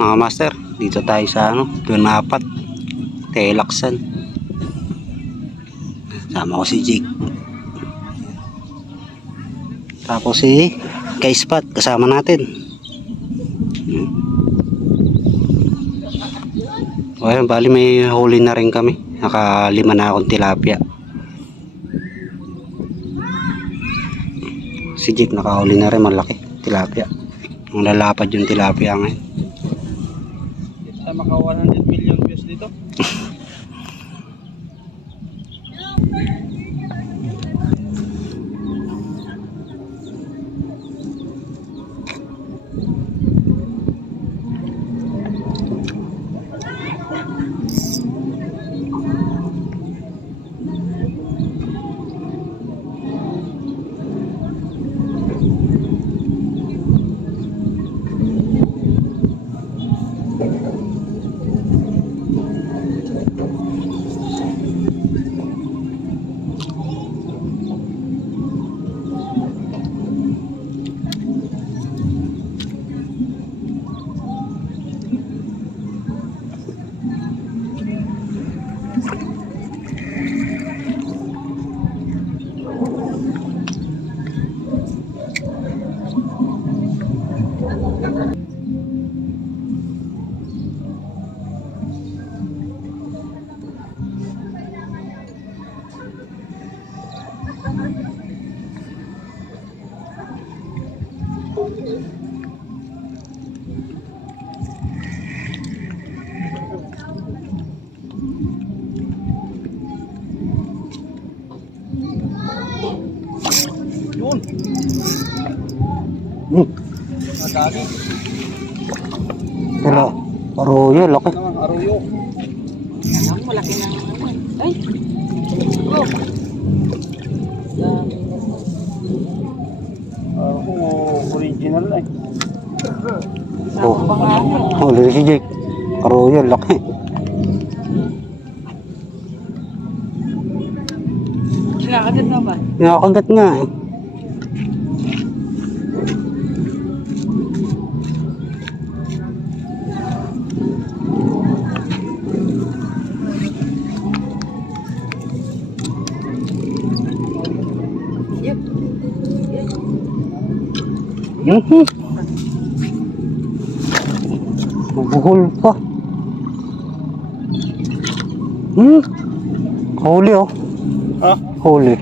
mga master, dito tayo sa Dunapat, Telaksan. Sama ko si Jake. Tapos si Kaispat kasama natin. O ayun, bali may huli na rin kami. Naka-5 na akong tilapia. Si Jake nakahuli na rin, malaki tilapia. Ang lalapad yung tilapia ngayon. Dito tayo maka 100 million views dito. Yun. Madami. Pero aruyo, laki. Naman, aruyo. Ang malaki na naman. Ay! Oh! Original eh. Oh, huli si Jake. Aruyo, laki. Kinakagat na ba? Nakakagat nga eh. Yep. Mabuhol pa. Huli oh. Ha? Huli.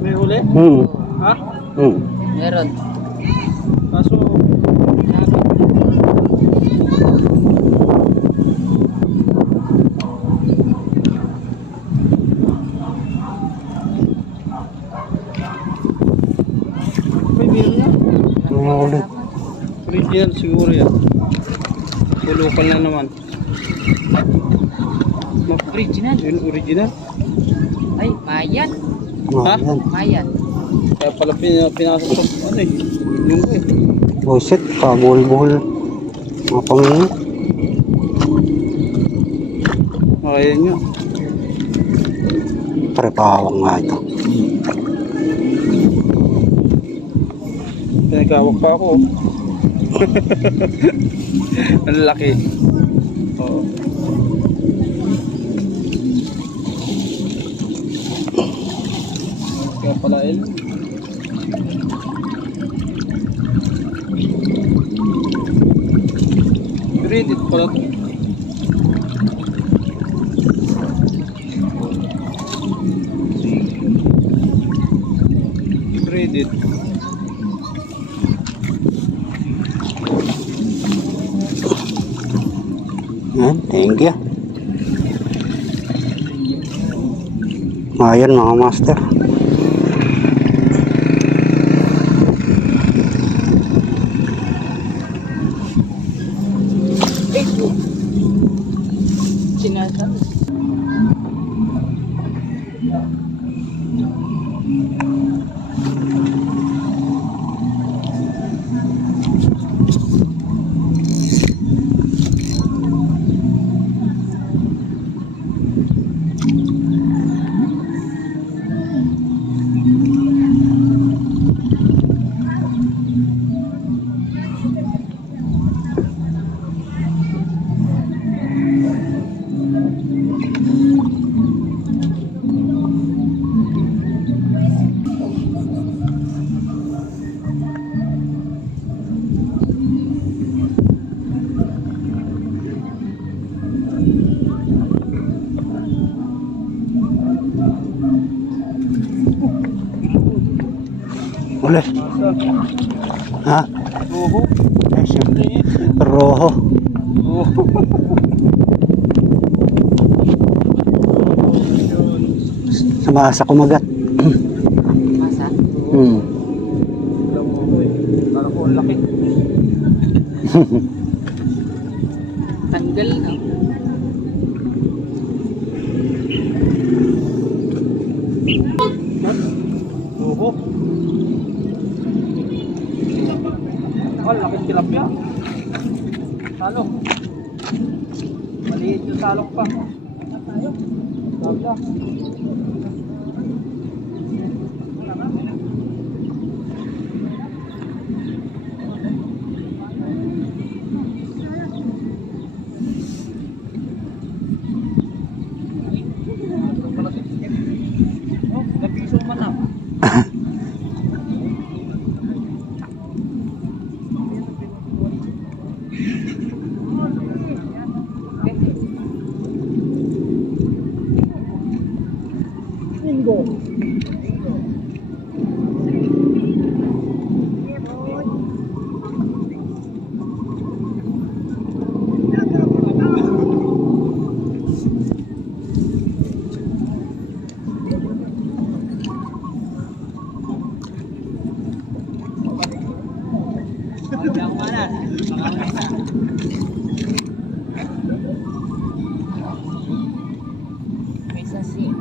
May huli? Ha? Meron. Kaso, may meron na. Huli. Original siguro yan. So, local na naman. Original. Yun, original. Ay, Mayan. Ha? Ayan. Mayan. Kaya pala pinasok ko, ano eh. Yung ko eh. Buset, kabuhol-buhol. Mga pangingin. Ayan nga. Prepawang nga ito. Pinagkawak pa ako. Ang laki. Oo. Kaya pala yun. Reddit pala to. Reddit. Yan, thank you. Ayan mga master. Sinasabi. Uli. Ha? Oho. Eh, siyempre. Roho. Oho. Sa masa kumagat. Masa. Hmm. Alam mo ko eh. Parang ko ang laki. Tanggal na. Oho. Oh, laki tilapia. Salong. Maliit yung salong pa. Tilapia. Oh, napiso man ah.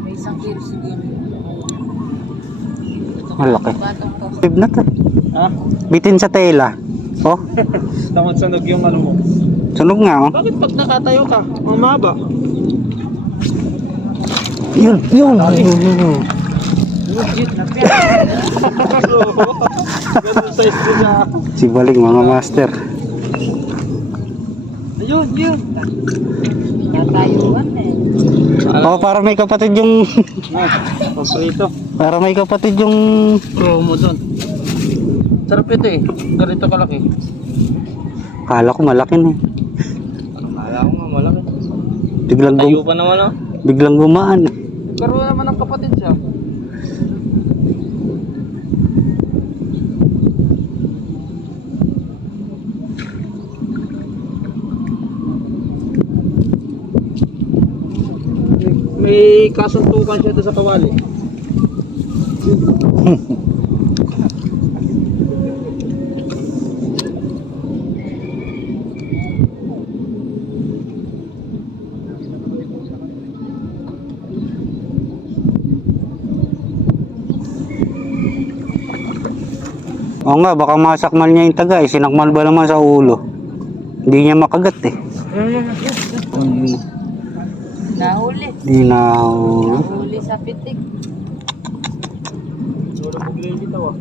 May isang kilo siguro. Malaki. Batang to. Tib na to. Ha? Bitin sa tela. Oh, Tamad sunog yung ano mo. sunog nga oh. Bakit pag nakatayo ka, mamaba? Yun, yun. Legit na pia. Ganun size din na. Si Baling mga master. Ayun, yun. Tatayuan eh. Oh, para may kapatid yung Paprito. para may kapatid yung Promo doon. Sarap ito eh. Ganito kalaki. kala ko malaki na eh. Kala ko nga malaki. Biglang Tayo pa naman oh. biglang gumaan. Karoon naman ng kapatid siya. May kasuntukan siya doon sa kawali. Oo nga, baka masakmal niya yung taga eh. Sinakmal ba naman sa ulo? Hindi niya makagat eh. Nahuli. Hindi na... Nahuli sa pitik. Wala pong lady daw ah.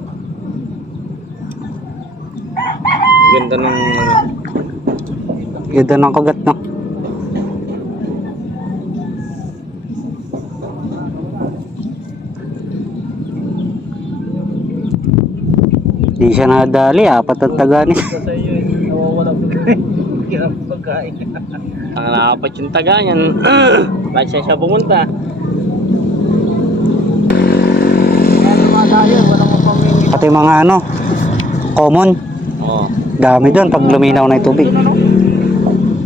Ganda ng Ganda ng kagat na. Hindi siya nadali, apat ang taga niya. sa iyo eh. Nawawala po. Kaya pagkain. Ang nakapat yung taga niyan. Bakit siya pumunta? Walang mapamili. Pati mga ano, common. Oo. Dami doon pag luminaw na yung tubig.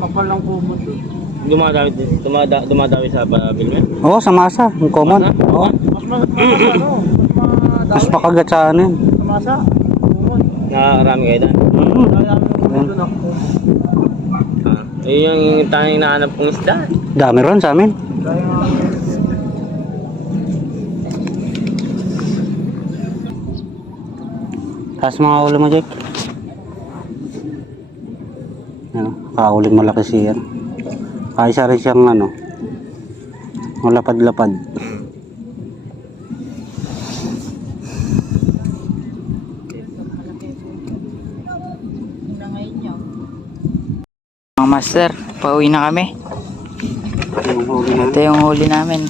Kapal lang pumunta. Dumadawi sa Bilmen? Oo, sa masa, yung common. Oo. Mas ano? Mas makagat sa ano yun. Sa masa. Pumun. Nakarami kayo doon. Kaya namin doon ako. Yung tanging nahanap kong isda. Dami ron sa amin. Kaya Taas mga ulo mo, Jake. Ano, kauling malaki siya. Kaisa rin siyang ano, malapad-lapad. Mga master, pauwi na kami. Yung huli na. Ito yung huli namin.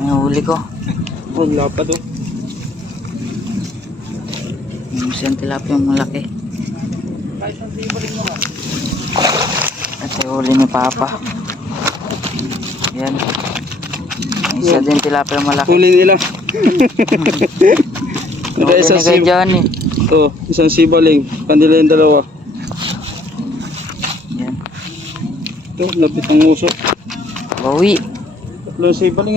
Yung huli ko. wala pa doon. Yung siyang tilapia yung malaki. Ito yung huli ni Papa. Yan. Isa din tilapia malaki. Huli nila. Huli ni kay Johnny. Oh, isang sibaling. Kanila yung dalawa. Yan. Ito, lapit ang uso. Bawi. Tatlong sibaling